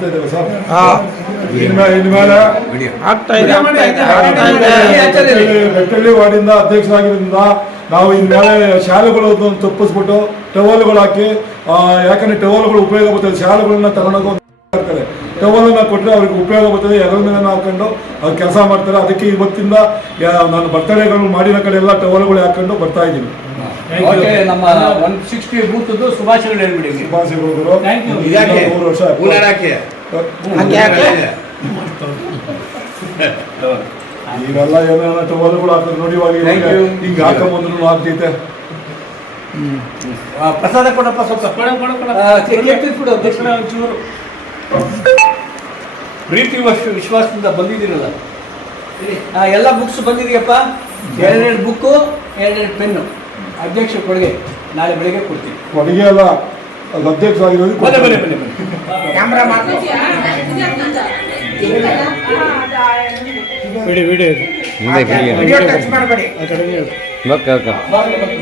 ಮಾಡ್ತಾ ಇದ್ದೇವೆ ಸರ್. ಇನ್ಮೇಲೆ ಬೆಟ್ಟಳ್ಳಿ ವಾರ್ಡಿಂದ ಅಧ್ಯಕ್ಷರಾಗಿರೋದ್ರಿಂದ ನಾವು ಇನ್ಮೇಲೆ ಶಾಲೆಗಳು ತಪ್ಪಿಸ್ಬಿಟ್ಟು ಟವಲ್ಗಳು ಹಾಕಿ, ಯಾಕಂದ್ರೆ ಟವಲ್ಗಳು ಉಪಯೋಗ ಬರ್ತದೆ, ಶಾಲೆಗಳನ್ನ ತಗೊಂಡೋಗಿ ಇರ್ತಾರೆ, ಟವಲನ್ನ ಕೊಟ್ಟರೆ ಅವ್ರಿಗೆ ಉಪಯೋಗ ಬರ್ತದೆ, ಎದರ ಮೇಲೆ ಹಾಕೊಂಡು ಅವ್ರು ಕೆಲಸ ಮಾಡ್ತಾರೆ. ಅದಕ್ಕೆ ಇವತ್ತಿಂದ ನಾನು ಬರ್ತಡೇಗಳು ಮಾಡಿದ ಕಡೆ ಎಲ್ಲ ಟವಲ್ಗಳು ಹಾಕೊಂಡು ಬರ್ತಾ ಇದ್ದೀನಿ. ನಮ್ಮ 160 ಬೂತ್ದು ಶುಭಾಶಯಗಳು ಹೇಳ್ಬಿಡಿ. ಶುಭಾಶಯಗಳು. 3 ವರ್ಷ ಇವೆಲ್ಲ ಏನೇನೋ ಟವಲ್ಗಳು ಹಾಕೋದು ನೋಡಿ, ಇವಾಗ ಹಿಂಗೆ ಹಾಕೊಂಬಂದ್ರು ಆಗ್ತೈತೆ. ಪ್ರಸಾದ ಕೊಡಪ್ಪ, ಸ್ವಲ್ಪ ಒಂಚೂರು ಪ್ರೀತಿ ವಿಶ್ವಾಸದಿಂದ ಬಂದಿದ್ದೀರಲ್ಲ. ಎಲ್ಲ ಬುಕ್ಸ್ ಬಂದಿದೆಯಪ್ಪ, 2 ಬುಕ್ಕು 2 ಪೆನ್ನು. ಅಧ್ಯಕ್ಷ ಕೊಡುಗೆ ನಾಳೆ ಬೆಳಿಗ್ಗೆ ಕೊಡ್ತೀವಿ. ಕೊಡುಗೆ ಅಲ್ಲ, ಅದು ಅಧ್ಯಕ್ಷ ಆಗಿರೋದು. ಕ್ಯಾಮ್ರಾ ವಿಡಿಯೋ ಟಚ್ ಮಾಡಬೇಡಿ.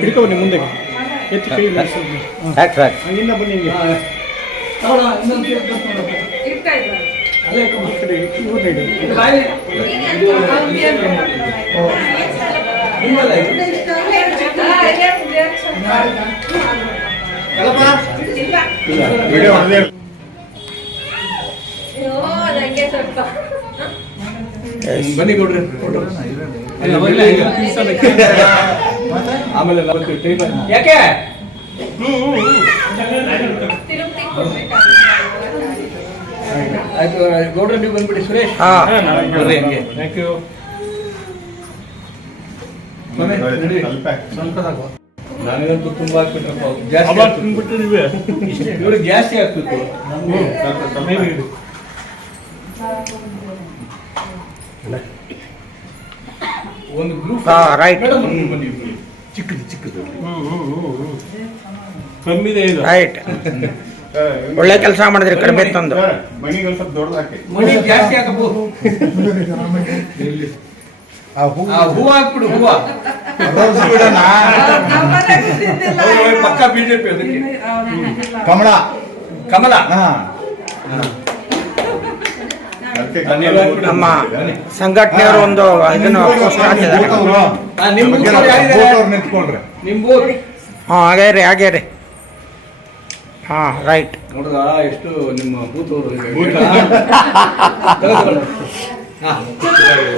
ಹಿಡ್ಕೊಂಡು ಮುಂದೆ ಎತ್ತಿ ಕೈ ಹಂಗಿಂದ ಬನ್ನಿ. ಬನ್ನಿ ಕೊಡ್ರಿ. ಆಮೇಲೆ ಯಾಕೆ ಆಯ್ತು ಗೌಡ್ರ, ನೀವು ಬಂದ್ಬಿಡಿ. Suresh thank you. ನನಗಂತೂ ತುಂಬಾ ಆಗ್ಬಿಟ್ರಪ್ಪ, ಇವ್ರಿಗೆ ಜಾಸ್ತಿ ಆಗ್ತಿತ್ತು. ಒಂದು ಗ್ರೂಪ್ ಚಿಕ್ಕದು ಕಮ್ಮಿದೆ ಇದು. ರೈಟ್, ಒಳ್ಳೆ ಕೆಲಸ ಮಾಡಿದ್ರಿ. ಕಡಿಮೆ ತಂದು ಮಣಿಗಳು ಸ್ವಲ್ಪ ದೊಡ್ಡದಾಕಿ, ಮಣಿ ಜಾಸ್ತಿ ಹಾಕಬಹುದು. ಹೂವು ಹಾಕ್ಬಿಡು, ಹೂವು ಪಕ್ಕ ಬಿಜೆಪಿ. ಅದಕ್ಕೆ ಕಮಲ ಕಮಲ. ನಮ್ಮ ಸಂಘಟನೆಯವರು ಒಂದು ಇದನ್ನು ಪೋಸ್ಟ್ ಹಾಕಿದ್ದಾರೆ. ನಿಂತ್ಕೊಂಡ್ರೆ ನಿಂಬು ಹಾಗೇ ರೀ. ರೈಟ್. ನೋಡ್ದ ಎಷ್ಟು ನಿಮ್ಮ ಬೂತ್ ಅವರು.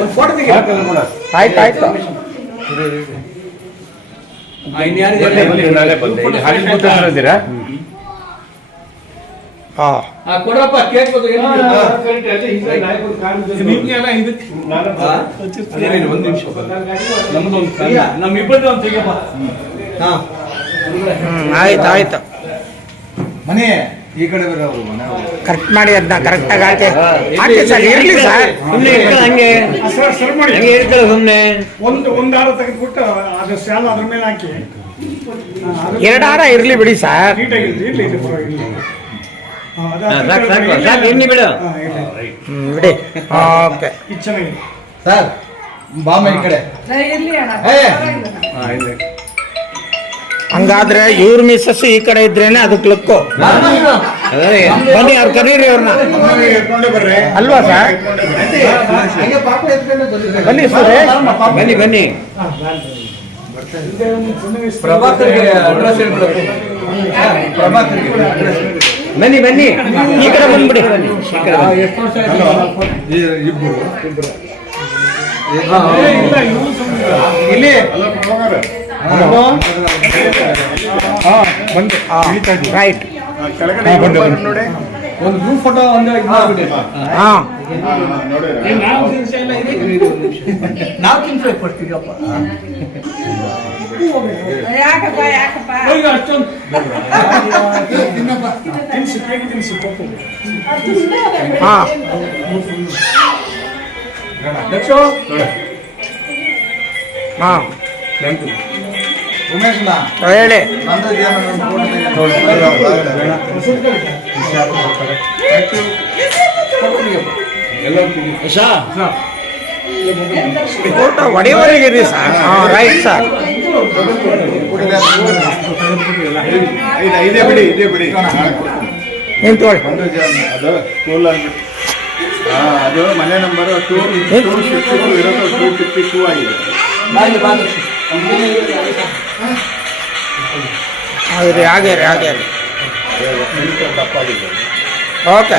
ಒಂದು ಫೋಟೋ ತೆಗಿ. ಆಯ್ತು. ಕೊಡ್ರಪ್ಪ, ಕೇಕ್ ಒಂದು ನಿಮಿಷ. ನಮ್ಮಿಬ್ಬರದ್ದು ಒಂದು ತೆಗಿಯಪ್ಪ. ಆಯ್ತು. ಮನೆ ಈ ಕಡೆ ಬರೋರು ಕರೆಕ್ಟ್ ಮಾಡಿ, ಅದನ್ನ ಕರೆಕ್ಟಾಗಿ ಹಾಕಿ ಸರ್. ಇರಲಿ ಸರ್, ಸುಮ್ಮನೆ ಒಂದು ಹಾರ ತೆಗೆದ್ಬಿಟ್ಟು ಅದು ಶಾಲ ಅದ್ರ ಮೇಲೆ ಹಾಕಿ 2 ಹಾರ ಇರಲಿ ಬಿಡಿ ಸರ್. ಬಿಡಿ. ಓಕೆ ಸರ್, ಬಾಂಬೆ ಕಡೆ ಹಂಗಾದ್ರೆ ಇವ್ರ ಮಿಸ್ಸಸ್ ಈ ಕಡೆ ಇದ್ರೇನೆ ಅದಕ್ಕೆ ಲಕ್ಕು. ಬನ್ನಿ, ಅವ್ರು ಕರೀರಿ ಅವ್ರನ್ನ. ಅಲ್ವಾ ಸರ್? ಬನ್ನಿ ಸುರೇಶ್, ಬನ್ನಿ. ಪ್ರಭಾಕರ್ಗೆ ಅಡ್ರೆಸ್ ಹೇಳ್ಬಿಡಬೇಕು. ಬನ್ನಿ ಈ ಕಡೆ ಬಂದ್ಬಿಡಿ. ಎಷ್ಟು ವರ್ಷ ಆಯ್ತು? ಇಲ್ಲಿ ರೈಟ್. ಒಂದು ಗ್ರೂಪ್ ಫೋಟೋ ಒಂದು ನಾವು ತಿನ್ಸ ಕೊಡ್ತೀವಪ್ಪ. ಹೇಳಿ. ಫೋಟೋ ಹೊಡೆಯವರೆಗೆ ಸರ್. Right sir. ಇದೇ ಬಿಡಿ ನಿಂತ್ಕೊಳ್ಳಿ. ಅದು ಸ್ಕೂಲ್ ಆಗ್ಬಿಟ್ಟು ಅದು ಮನೆ ನಂಬರ್ 262 ಇರೋದು 252 ಆಗಿದೆ. ಬಾಗಿ ಬಾಗಿ ಹಾಗೆ ಹಾಗೆ ತಪ್ಪಾಗಿದೆ. ಓಕೆ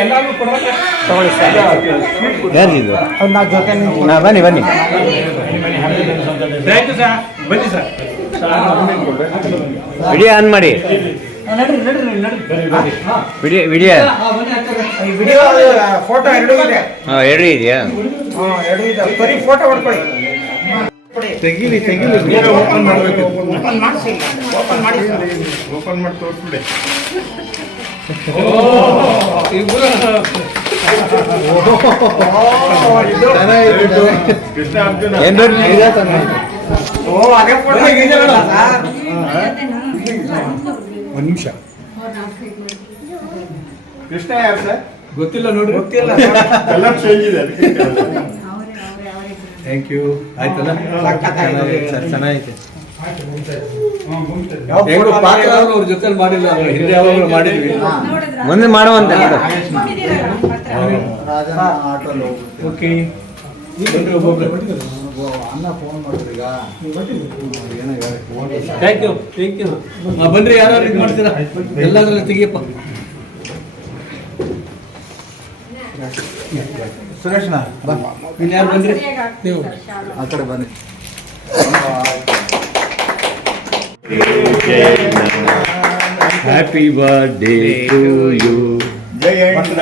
ಎಲ್ಲರಿಗೂ ಕೊಡ್ಬೇಕು. ತಗೊಳ್ಳಿ ಸರ್. ಯಾರಿದು ಅವ್ರು ನಾವು ಜೊತೆ ಬನ್ನಿ ಬನ್ನಿ ಥ್ಯಾಂಕ್ ಯು ಸರ್. ಬನ್ನಿ ಸರ್. ವಿಡಿಯೋ ಆನ್ ಮಾಡಿ ನಡ್ರಿ ನಡ್ರಿ ನಡ್ರಿ. ವಿಡಿಯೋ ಬನ್ನಿ ಹಾಕ್ತಾರೆ. ಈ ವಿಡಿಯೋ ಫೋಟೋ ಎರಡೂ ಇದೆ. ಹಾಂ ಎರಡು ಇದೆಯಾ ಎರಡೂ ಇದೆ. ಬರೀ ಫೋಟೋ ಹೊಡ್ಕೊಳ್ಳಿ. ತೆಗೀಲಿ ಓಪನ್ ಮಾಡಬೇಕು. ಓಪನ್ ಮಾಡಿ ತೋರಿಸ್ಬಿಡಿ. ಕೃಷ್ಣ ಅರ್ಜುನ ಏನು ಅದೇ ಫೋಟೋ ಇದೆ ಅಲ್ಲ ಸರ್? ಒಂದು ನಿಮಿಷ. ಕೃಷ್ಣ ಯಾರು ಸರ್? ಗೊತ್ತಿಲ್ಲ ನೋಡ್ರಿ. ಗೊತ್ತಿಲ್ಲ. ಕಲರ್ ಚೇಂಜ್ ಇದೆ ಅದಕ್ಕೆ. Thank you. ಆಯ್ತಲ್ಲ ಚೆನ್ನಾಗೈತೆ. ಹೆಂಗೋ ಪಾತ್ರ ಅವ್ರ ಜೊತೆ ಮಾಡಿಲ್ಲ, ಹಿಂದೆ ಯಾವಾಗಲೂ ಮಾಡಿದ್ವಿ. ಮುಂದೆ ಮಾಡುವಂತೆ ಓಕೆ. Thank you. ಬನ್ರಿ, ಯಾರು ಇದು ಮಾಡ್ತೀರಾ ಎಲ್ಲದ್ರಲ್ಲಿ ತೆಗಿಯಪ್ಪ. ಸುರೇಶ್ನ ಇನ್ನು ಯಾರು ಬಂದ್ರಿ ನೀವು? ಆ ಕಡೆ ಬನ್ನಿ. Happy birthday to you Jayanna.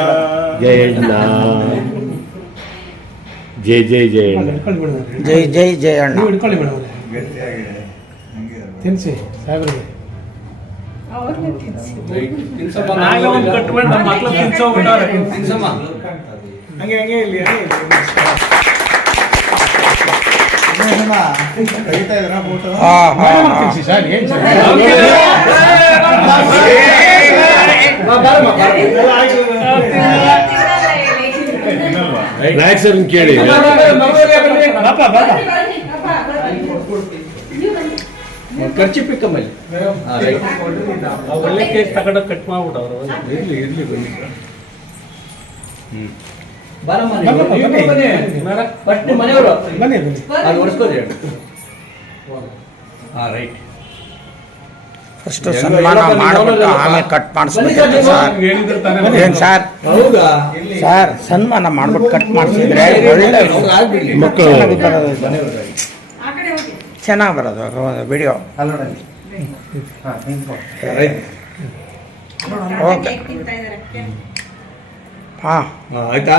Jayanna Jaya Jaya Jayanna ಜೈ ಜೈ ಜೈ ಅಣ್ಣ. ನೀವು ಹಿಡ್ಕೊಳ್ಳಿ ಮೇಡಮ್. ಗಟ್ಟಿಯಾಗಿದೆ. ಹಂಗೆ ಇರೋದು. ತಿನ್ಸಿ ಸಾಹೇಬ್ರಿಗೆ. ತೆಗಿತಾ ಇದ್ದೀರಾ ಫೋಟೋ? ನಾಯಕ್ ಸರ್ ಕೇಳಿ ಖರ್ಚು ಪಿಕ್ಕಮ್ಮಲ್ಲಿ ಒಳ್ಳೆ ಕೇಕ್ ತಗೊಂಡು ಕಟ್ ಮಾಡ್ಬಿಟ್ಟವ್ರು. ಇರ್ಲಿ ಬನ್ನಿ. ಫಸ್ಟ್ ನಿಮ್ಮ ಮನೆಯವರು ಅಲ್ಲಿ ಒರೆಸ್ಕೋರಿ. ರೈಟ್. ಫಸ್ಟ್ ಸನ್ಮಾನ ಮಾಡ್ಬಿಟ್ಟು ಆಮೇಲೆ ಕಟ್ ಮಾಡಿಸ್ಬೇಕು ಸರ್. ಏನ್ ಸರ್? ಹೌದಾ? ಸರ್ ಸನ್ಮಾನ ಮಾಡ್ಬಿಟ್ಟು ಕಟ್ ಮಾಡಿಸಿದ್ರೆ ಒಳ್ಳೆ ಮಕ್ಕಳು ಚೆನ್ನಾಗಿ ಬರೋದು ವಿಡಿಯೋ. ಓಕೆ. ಹಾಂ ಆಯ್ತಾ?